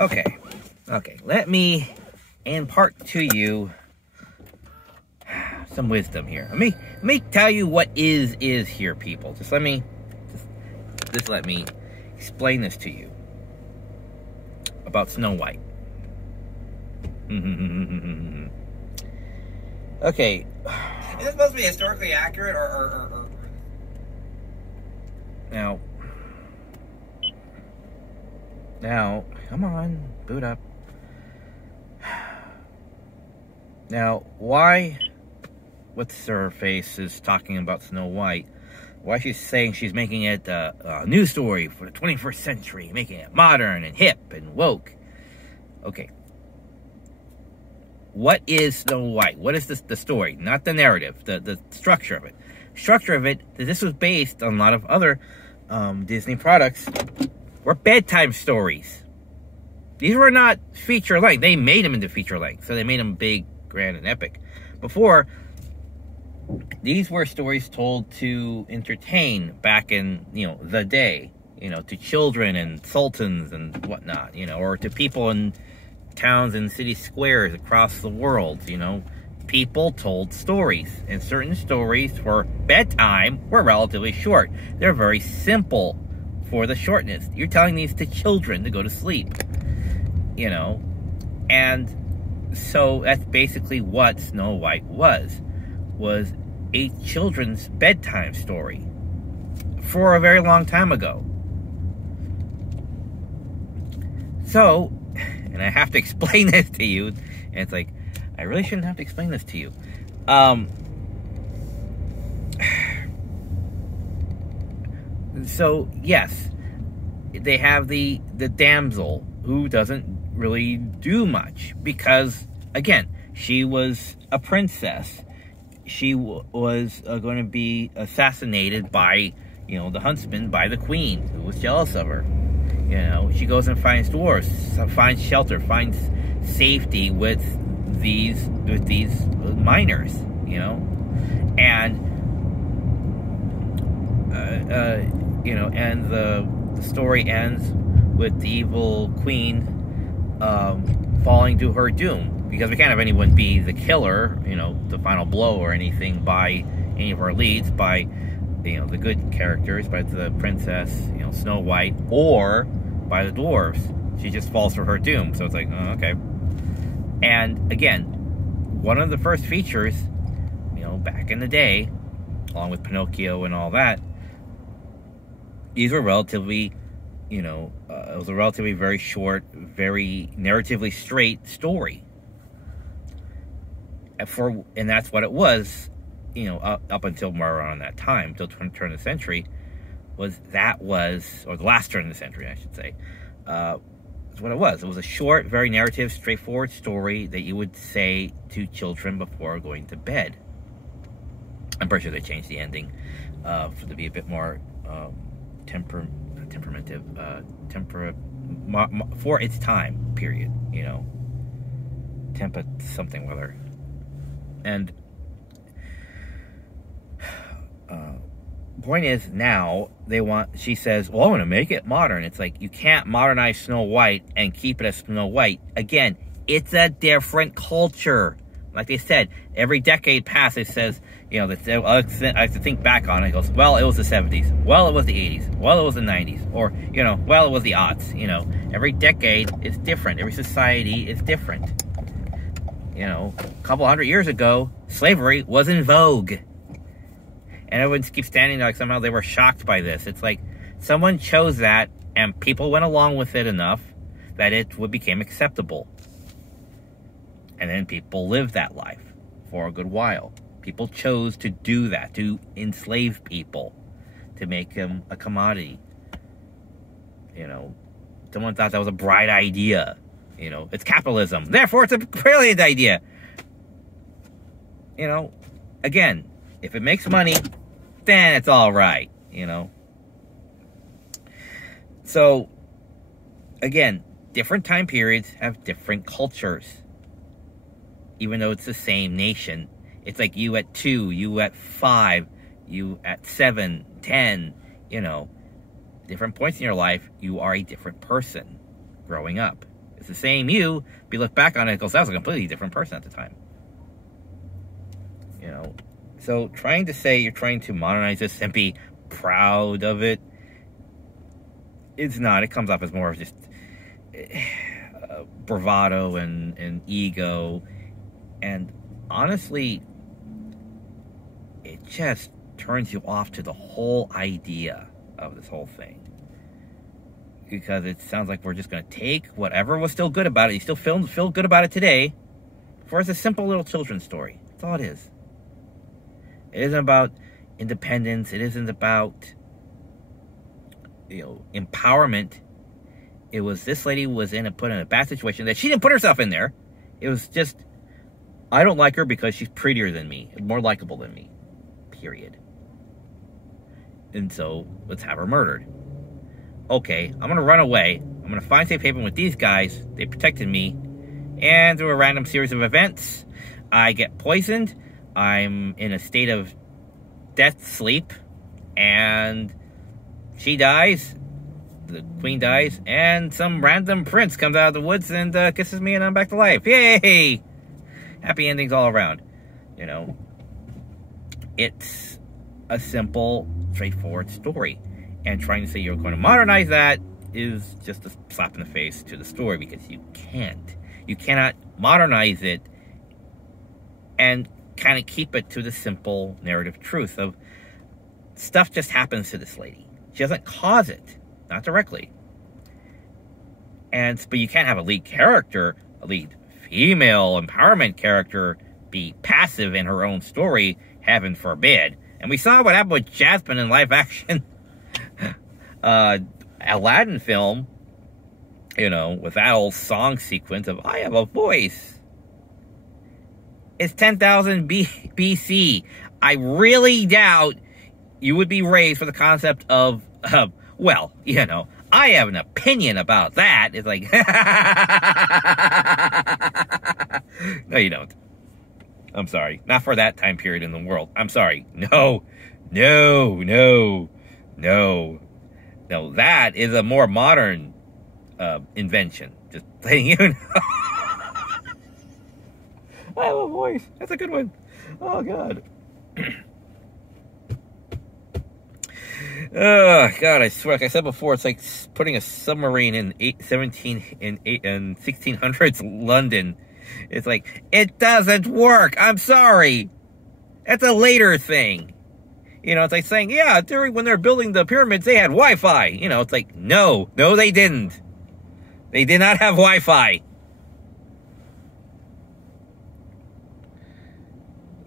Okay, let me impart to you some wisdom here. Let me tell you what is here, people. Just let me explain this to you about Snow White. Okay. Is this supposed to be historically accurate or... Now, come on, boot up. Now, what's her face is talking about Snow White? Why she's saying she's making it a news story for the 21st century, making it modern and hip and woke. Okay. What is Snow White? What is the story? Not the narrative, the structure of it. Structure of it, this was based on a lot of other Disney products, were bedtime stories. These were not feature-length. They made them into feature-length, so they made them big, grand, and epic. Before, these were stories told to entertain back in, the day, to children and sultans and whatnot, or to people in towns and city squares across the world, People told stories, and certain stories for bedtime were relatively short. They're very simple for the shortness. You're telling these to children to go to sleep, and so that's basically what Snow White was a children's bedtime story for a very long time ago. So, and I have to explain this to you, and it's like, I really shouldn't have to explain this to you. So, yes, they have the damsel who doesn't really do much because, again, she was a princess. She was going to be assassinated by, the huntsman, by the queen, who was jealous of her. She goes and finds dwarves, finds shelter, finds safety with these miners, and and the story ends with the evil queen falling to her doom, because we can't have anyone be the killer, the final blow or anything by any of our leads, by the good characters, by the princess, Snow White, or by the dwarves. She just falls to her doom. So it's like, oh, okay. And again, one of the first features, back in the day, along with Pinocchio and all that, these were relatively, it was a relatively very short, very narratively straight story. And that's what it was, up until more around that time, till the turn of the century, or the last turn of the century, I should say, that's what it was. It was a short, very narrative, straightforward story that you would say to children before going to bed. I'm pretty sure they changed the ending to be a bit more temperamental, for its time period, tempa something whether. And point is, now she says, well, I'm going to make it modern. It's like, you can't modernize Snow White and keep it as Snow White. Again, it's a different culture. Like they said, every decade past, it says, I have to think back on it. It goes, well, it was the 70s. Well, it was the 80s. Well, it was the 90s. Or, well, it was the aughts. Every decade is different. Every society is different. A couple hundred years ago, slavery was in vogue. And everyone keeps standing there like somehow they were shocked by this. It's like someone chose that and people went along with it enough that it became acceptable. And then people lived that life for a good while. People chose to do that, to enslave people, to make them a commodity. Someone thought that was a bright idea. It's capitalism. Therefore, it's a brilliant idea. Again, if it makes money, then it's all right, So, again, different time periods have different cultures. Even though it's the same nation. It's like you at 2, you at 5, you at 7, 10, different points in your life, you are a different person growing up. It's the same you, but you look back on it and goes, that was a completely different person at the time. You know, so trying to say you're trying to modernize this and be proud of it, it's not. It comes off as more of just bravado and ego. And honestly, it just turns you off to the whole idea of this whole thing. Because it sounds like we're just going to take whatever was still good about it. You still feel good about it today. For it's a simple little children's story. That's all it is. It isn't about independence. It isn't about, you know, empowerment. It was this lady was put in a bad situation that she didn't put herself in there. It was just, I don't like her because she's prettier than me, more likable than me. Period. And so let's have her murdered. Okay, I'm going to run away. I'm going to find safe haven with these guys. They protected me. And through a random series of events, I get poisoned. I'm in a state of death sleep. And she dies. The queen dies. And some random prince comes out of the woods and kisses me and I'm back to life. Yay! Happy endings all around. You know, it's a simple, straightforward story. And trying to say you're going to modernize that is just a slap in the face to the story, because you can't. You cannot modernize it and kind of keep it to the simple narrative truth of stuff just happens to this lady. She doesn't cause it, not directly. But you can't have a lead character, a lead female empowerment character, be passive in her own story, heaven forbid. And we saw what happened with Jasmine in live action. Aladdin film, you know, with that old song sequence of I have a voice. It's 10,000 BC. I really doubt you would be raised for the concept of, well, you know, I have an opinion about that. It's like, no, you don't. I'm sorry. Not for that time period in the world. I'm sorry. No, that is a more modern invention. Just letting you know. I have a voice. That's a good one. Oh, God. Oh, God, I swear. Like I said before, it's like putting a submarine in 1600s London. It's like, it doesn't work. I'm sorry. That's a later thing. You know, it's like saying, yeah, when they're building the pyramids, they had Wi-Fi. You know, it's like, no, they didn't. They did not have Wi-Fi.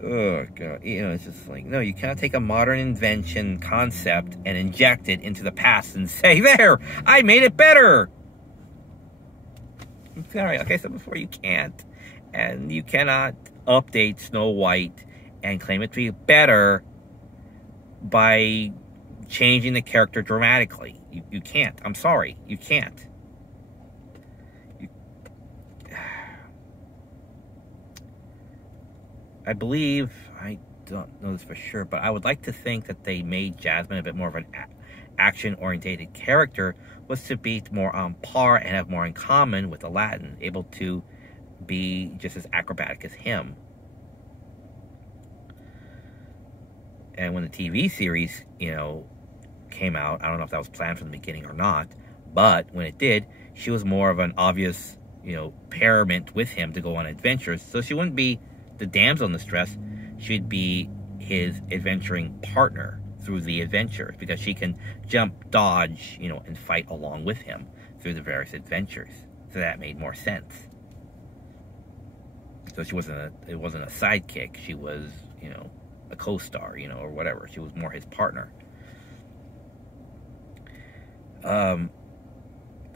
Oh, God. You know, it's just like, no, you cannot take a modern invention concept and inject it into the past and say, there, I made it better. I'm sorry, like I said before, you can't. And you cannot update Snow White and claim it to be better by changing the character dramatically. You can't. I'm sorry. You can't. I believe, I don't know this for sure, but I would like to think that they made Jasmine a bit more of an action-orientated character, was to be more on par and have more in common with Aladdin, able to be just as acrobatic as him. And when the TV series, you know, came out, I don't know if that was planned from the beginning or not, but when it did, she was more of an obvious, you know, pairment with him to go on adventures. So she wouldn't be the damsel in distress. She'd be his adventuring partner through the adventures, because she can jump, dodge, you know, and fight along with him through the various adventures. So that made more sense. So it wasn't a sidekick. She was, you know, a co-star, you know, or whatever. She was more his partner.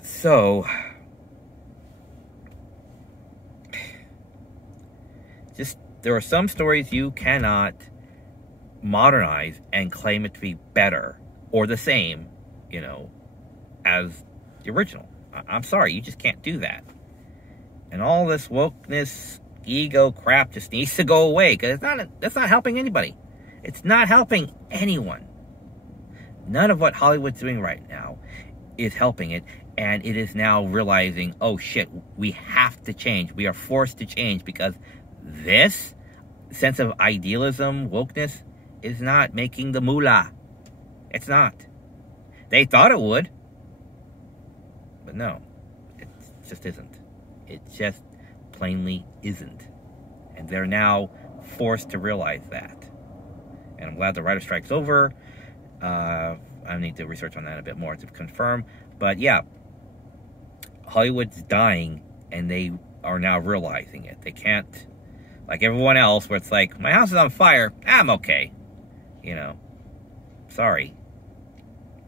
So just, there are some stories you cannot modernize and claim it to be better or the same, you know, as the original. I'm sorry, you just can't do that. And all this wokeness, ego crap just needs to go away, because that's not helping anybody. It's not helping anyone. None of what Hollywood's doing right now is helping it. And it is now realizing, oh shit, we have to change. We are forced to change because this sense of idealism, wokeness, is not making the moolah. It's not. They thought it would. But no, it just isn't. It just plainly isn't. And they're now forced to realize that. And I'm glad the writer strike's over. I need to research on that a bit more to confirm. But yeah, Hollywood's dying, and they are now realizing it. They can't, like everyone else, where it's like, my house is on fire, I'm okay. You know, sorry.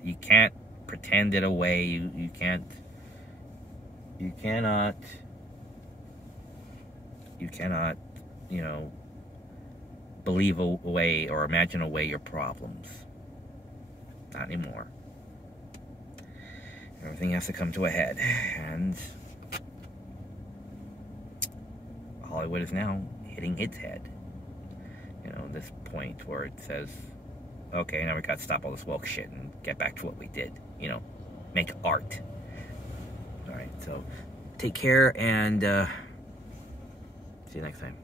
You can't pretend it away. You cannot, you know, believe away or imagine away your problems. Not anymore. Everything has to come to a head. And Hollywood is now hitting its head. You know, this point where it says, okay, now we got to stop all this woke shit and get back to what we did. You know, make art. All right, so take care and see you next time.